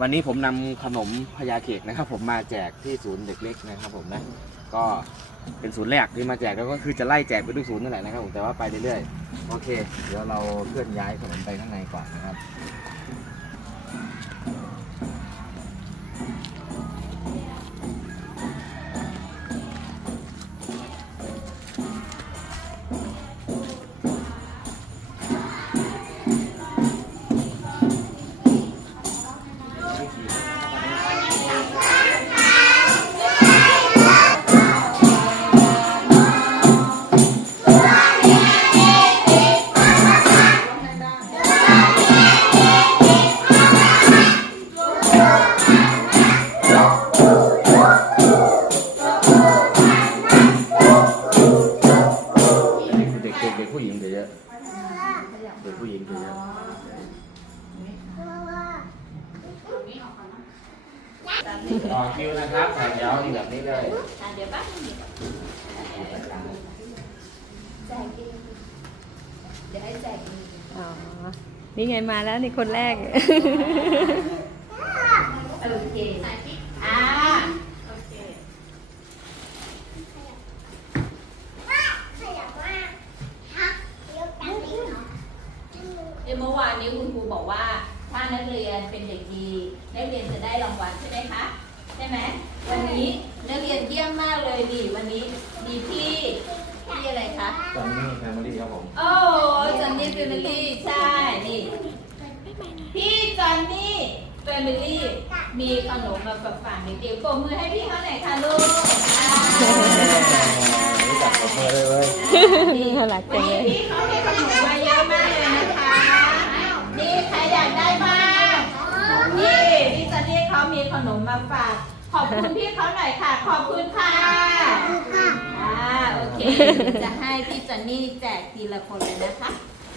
วันนี้ผมนำขนมพญาเขกนะครับ ผมมาแจกที่ศูนย์เด็กเล็กนะครับ ผมนะก็เป็นศูนย์แรกที่มาแจกแล้วก็คือจะไล่แจกไปทุกศูนย์นั่นแหละนะครับผมแต่ว่าไปเรื่อยๆโอเค เดี๋ยวเราเคลื่อนย้ายขนมไปข้างในก่อนนะครับ เลยเดี๋ยวแป๊บนึงเดี๋ยวให้แจกอ๋อ นี่ไงมาแล้วนี่คนแรก โอเคอ่าเดี๋ยวเมื่อวานนี้คุณครูบอกว่าถ้านักเรียนเป็นเด็กดี นักเรียนจะได้รางวัลใช่ไหมคะ ใช่ไหม วันนี้นักเรียนเยี่ยมมากเลยนี่วันนี้มีพี่พี่อะไรคะตอนนี้แฟมิลี่ครับผมโอ้จอนนี่แฟมิลี่ใช่นี่พี่จอนนี่แฟมิลี่มีขนมมาฝากฝากเด็กๆปรบมือให้พี่เขาหน่อยค่ะลูกอ่ารู้จักผมเลยเว้ยน่ารักจัวันงเลนี้ย พี่เขาให้ขนมมาเยอะมากเลยนะคะนี่ใครอยากได้บ้างนี่พี่จอนนี่เขามีขนมมาฝาก ขอบคุณพี่เขาหน่อยค่ะ ขอบคุณค่ะอ่าโอเคเดี๋ยวจะให้พี่จอนนี่แจกทีละคนเลยนะคะ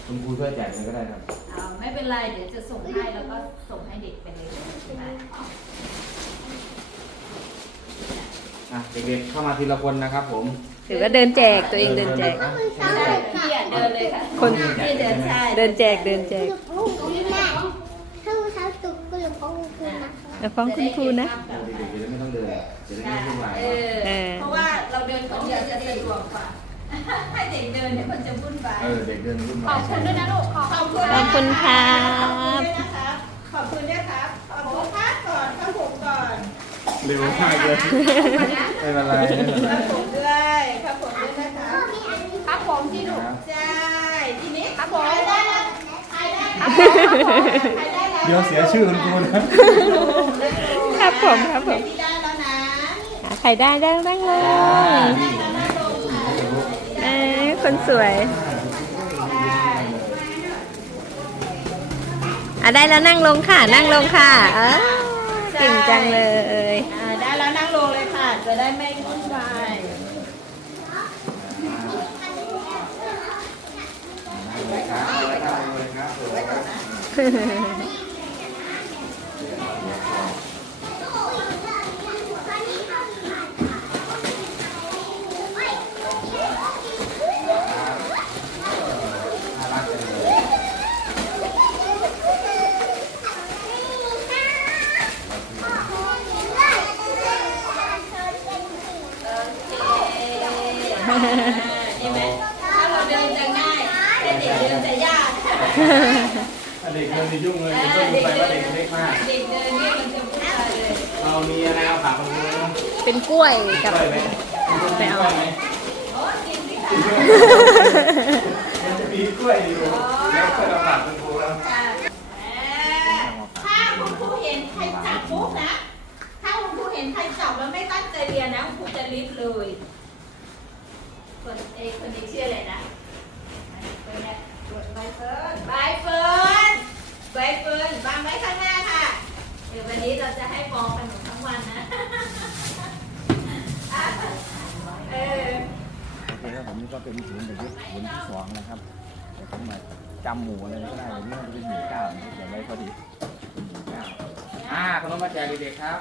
คุณครูช่วยแจกเลยก็ได้ครับ เอาไม่เป็นไรเดี๋ยวจะส่งให้แล้วก็ส่งให้เด็กไปเลยใช่ไหมอะเด็กๆเข้ามาทีละคนนะครับผม ถือว่าเดินแจกตัวเองเดินแจก ใช่พี่อะเดินเลยค่ะคน พี่เดินใช่ เดินแจกเดินแจกถ้าเช้าตุกก็ยังของ คุณนะเอาฟ้องคุณครูนะ เด็กๆจะได้ไม่ต้องเดินจะได้ใช่ไม่วุ่นวายเออเออ เพราะว่าเราเดินคนเดียวจะสะดวกกว่า ให้เด็กเดินเนี่ยมันจะวุ่นวาย เออเด็กเดินวุ่นขวาอยบคุณด้วยนะลูกขอบคุณขอบคุณครับ ขอบคุณด้วยนะครับ ขอบคุณครับก่อนข้าวผมก่อนเร็วมากเลยไม่เป็นไรไม่เป็นไรข้าวผมด้วยข้าวผมด้วยนะคะครับผมที่ดูครับใช่ ทีนี้ครับผม ใครได้แล้วใครได้แล้วใครได้แล้ว เดี๋ยวเสียชื่อคุณครูนะครับผมครับผมที่ได้แล้วนะหาใครได้ได้ได้เลยเอ้ยคนสวยอะได้แล้วนั่งลงค่ะ นั่งลงค่ะเออเก่งจังเลยอ่าได้แล้วนั่งลงเลยค่ะ จะได้ไม่วุ่นวายเห็นไหมถ้าเราเดินจะง่ายถ้าเด็กเดินจะยาก เด็กเดินจะยุ่งเลยจะต้องไปว่าเด็กเล็กมาก เด็กเดินเนี่ยมันจะวุ่นวายเลยเรามีอะไรเอาฝากคุณครูนะเป็นกล้วยกับ ช่วยไหมไปเอา ช่วยไหมโอ้จริงสิคะมันจะมีกล้วยอยู่แล้วก็เอาฝากคุณครูแล้วอ่าถ้าคุณครูเห็นใครจับปุ๊บนะ ถ้าคุณครูเห็นใครจับแล้วไม่ตั้งใจเรียนนะคุณครูจะลิฟต์เลยคนเอยคนนี้ชื่ออะไรนะคนเนี้ยใบเฟิร์นใบเฟิร์น ใบเฟิร์นวางไว้ข้างหน้าค่ะ เดี๋ยววันนี้เราจะให้ปองขนมทั้งวันนะอะเออโอเคครับผมนี่ก็เป็นศูนย์เด็กเล็กศูนย์ที่สองนะครับเดี๋ยวผมมาจำหมูอะไรก็ได้วันนี้มันจะเป็นหมูเก้าเดี๋ยวไว้พอดีเป็นหมูเก้าอ่าขนมมาแจกเด็กๆครับ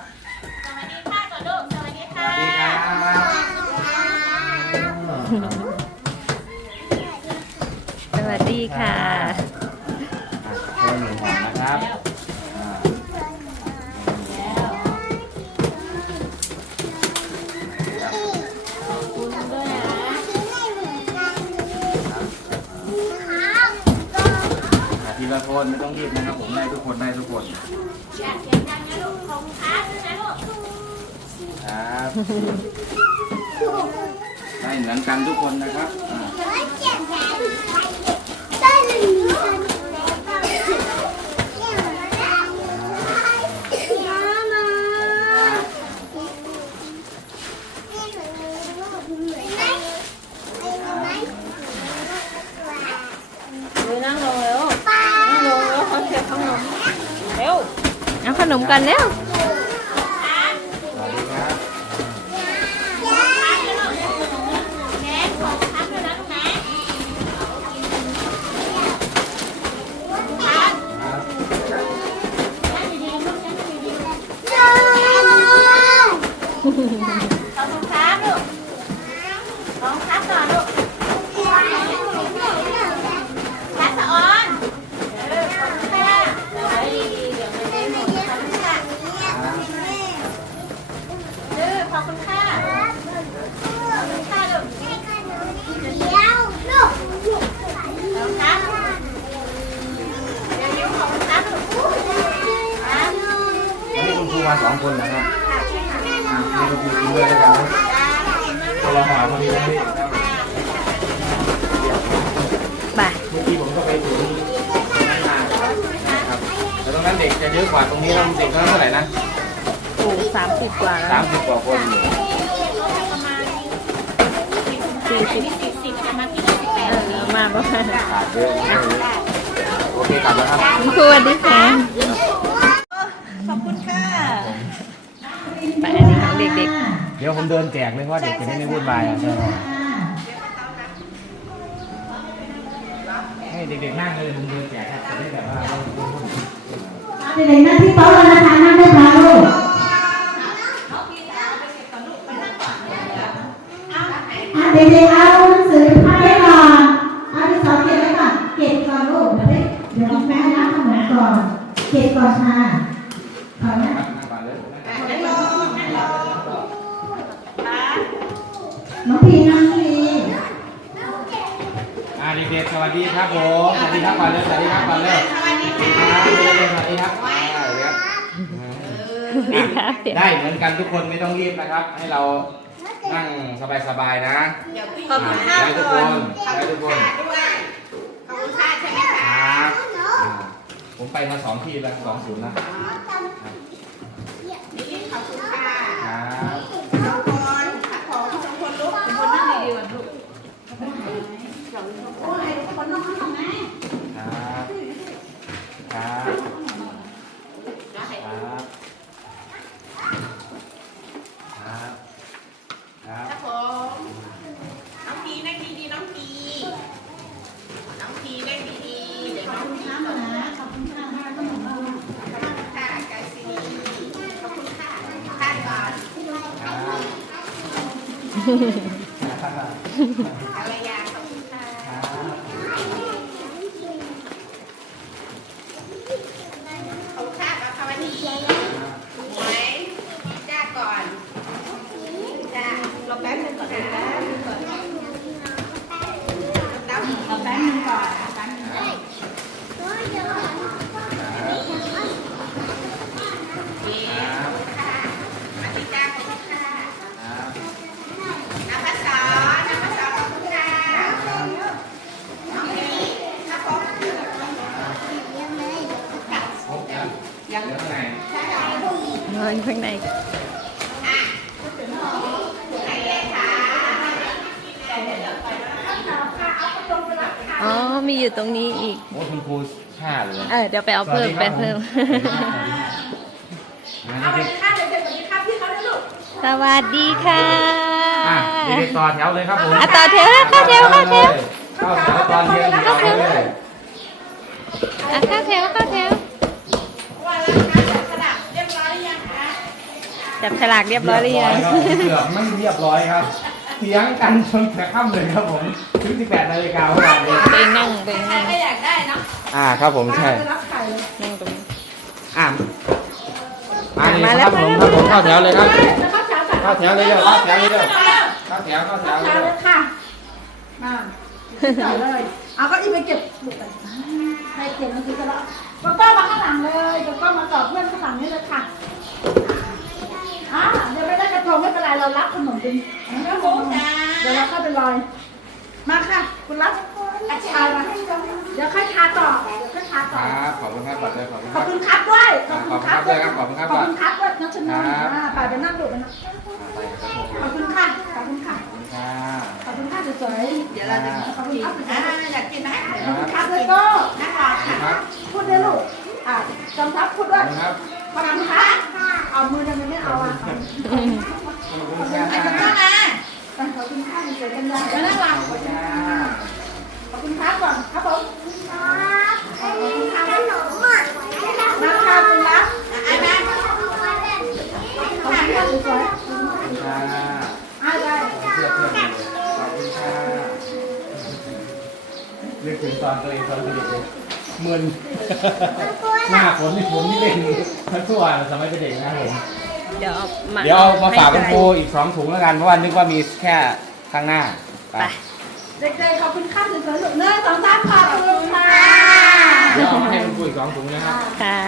สวัสดีค่ะก่อนลูกสวัสดีสค่ะ วัสดีครับสวัสดีค่ะคนหนึ่งห่อนะ คนไม่ต้องรีบนะครับผมได้ทุกคนได้ทุกคนอยากเขียนดังนะลูกของค้าด้วยนะลูกครับได้เหมือนกันทุกคนนะครับ เอาขนมกันแล้วสวัสดีครับ แม่ของค้าด้วยนะลูกนะค้า ครับ นั่งดีๆลูกนั่งดีๆขอบคุณครับลูกขอบคุณครับก่อนลูกค้าสะออนเออขอบคุณค่ะเดี๋ยวไว้ดีๆเดี๋ยวไม่ได้หมดขอบคุณค่ะเออขอบคุณค่ะขอบคุณค่ะลูก ขอบคุณครับเดี๋ยวยิ้มขอบคุณครับลูกครับ วันนี้คุณครู มาสองคนนะครับค่ะใช่ค่ะอ่าให้คุณครูกินด้วยแล้วกันนะคนละห่อพอดีนะพี่ครับไปเมื่อกี้ผมก็ไปถึงนั้นมานะครับแต่ตรงนั้นเด็กจะเยอะกว่าตรงนี้แล้วเด็กเท่าไหร่นะโอ้สามสิบกว่าแล้วสามสิบกว่าคนอยู่ประมาณสี่สิบสี่สิบประมาณที่สิบแปเอดอมาประมาณขาดเยอะนะโอเคกลับแล้วครับคุณครูสวัสดีค่ะ ขอบคุณค่ะ ไปอันนี้ของเด็กเดี๋ยวผมเดินแจกเลยเพราะว่าเด็กจะได้ไม่วุ่นวายอะใช่ไหมให้เด็กๆนั่งเลยผมเดินแจกครับจะได้แบบว่าเด็กๆนั่งที่โต๊ะเลยนะคะนั่งได้ค่ะลูกอะเด็กๆเอาหนังสือพับไว้ก่อนเอาที่สองเก็บไว้ก่อนเก็บก่อนลูกเดี๋ยวได้เดี๋ยวแม่ให้น้ำขนมก่อนเก็บก่อนค่ะ สวัสดีครับผมสวัสดีครับก่อนเลยสวัสดีครับก่อนเลยสวัสดีครับสวัสดีครับอ่าเดี๋ยวๆดีครับเดี๋ยวได้เหมือนกันทุกคนไม่ต้องรีบนะครับ ให้เรานั่งสบายๆนะขอบคุณค่ะได้ทุกคนได้ทุกคนด้วยขอบคุณค่ะใช่ไหมคะครับอ่าผมไปมาสองที่แล้วสองศูนย์นะนี่ขอบคุณค่ะ ครับ สองคนของสองคนลูกสองคนนั่งดีๆก่อนลูกโอ้ยคนน้องน้องแม่ ครับครับครับครับครับ ครับผมน้องพีนั่งดีๆน้องพีน้องพีนั่งดีๆเดี๋ยวน้องพีก่อนนะขอบคุณค่ะขอบคุณค่ะกายซีขอบคุณค่ะท่านก่อน ภรรยาขอบคุณค่ะขอบคุณค่ะปภาวดีหวยจ้าก่อนจ้ารอแป๊บนึงก่อนนะแป๊บนึงก่อนรอแป๊บนึงก่อนแป๊บนึงก่อนเย้ขอบคุณค่ะสวัสดีจ้าขอบคุณค่ะ ครับ น้ำพัสสอน้ำพัสสอขอบคุณค่ะน้องนี่ครับผม ครบยังเดี๋ยวข้างใน นอนข้างใน ไหนเลยค่ะ อ๋อ มีอยู่ตรงนี้อีกโอ้คุณครูห้าเลยเออเดี๋ยวไปเอาเพิ่มไปเพิ่ม เอาไปค่ะเดี๋ยวเดี๋ยวสวัสดีครับพี่เขาด้วยลูกสวัสดีค่ะอะเด็กๆต่อแถวเลยครับผมอะต่อแถวแล้วเข้าแถวเข้าแถวเข้าแถวตอนเรียนเข้าแถวเลยอะเข้าแถวเข้าแถวว่าแล้วคะจับสลับเรียบร้อยหรือยังคะจับฉลากเรียบร้อยหรือยังเกือบไม่เรียบร้อยครับ เถียงกันจนแต่ค่ำเลยครับผมถึง18นาฬิกาเมื่อวานนี้เบงนั่งเบงใครนั่งก็อยากได้เนาะอ่าครับผมใช่นั่งตรงนี้ อ่ามาเลยครับผมครับผมเข้าแถวเลยครับเข้าแถวเลยเร็วเข้าแถวเลยเร็วเข้าแถวเข้าแถวเลยเร็วค่ะคใส่เลย เอาเก็อีไปเก็บลูกไปให้เก็บหนังสือกันแล้วก็ก็มาข้างหลังเลยก็ก็มาต่อเพื่อนข้างหลังนี่เลยค่ะ อ่าเดี๋ยวไม่ได้กระทงไม่เป็นไรเรารับขนมเป็นน้องปุ๊กนะเดี๋ยวเราเข้าไปลอย มาค่ะ คุณรัชทามาเดี๋ยวค่อยทาต่อเดี๋ยวค่อยทาคต่อ รับขอบคุณครับก่อนเลยขอบคุณขคอรับบ คุณครับด้วย ขอบคุณครับด้วยครับขอบคุณครับขอบคุณครับด้วยน้องชนนครับ อ่าไปไปนั่งดูไปนะไปครับผมขอบคุณค่ะ ขอบคุณค่ะ ขอบคุณค่ะขอบคุณค่ะสวยๆเดี๋ยวเราจะกินขอบคุณครับสวอ่ายอยากกินไหมขอบคุณครับเลยก็น่ารักขอบคุณค่ะครับพูดด้วยลูก อะจอมทัพพูดขด้อวบยคุณครับขอบคุณค่ะ เอามือทำไมไม่เอาอะขอบคุณค่ะไอ้คุณพ่อมาขอบคุณค่ะสวยๆกันเลยมานั่งรังขอบคุณค่ะขอบคุณครับก่อนครับผมครับอันนี้ขนมอะมาค่ะคุณรักไอ้แม่ขอบคุณค่ะสวยขอบคุณค่ะๆอะได้เสื้อเพื่อนเลยขอบคุณค่ะนึกถึงตอนตัวเองตอนเด็กเลยมึน หน้าฝนนี่ผมนี่เล่นทั้งทั่วสมัยเป็นเด็กนะครับผม เดี๋ยวเอามาเดี๋ยวเอามาฝากให้คุณครูอีกสองถุงแล้วกันเพราะว่านึกว่ามีแค่ข้างหน้าไปเด็กๆขอบคุณค่ะสวยๆลูกเนื้อสองสามขอบคุณค่ะ เดี๋ยวเอามาให้คุณครูอีกสองถุงนะครับ ค่ะ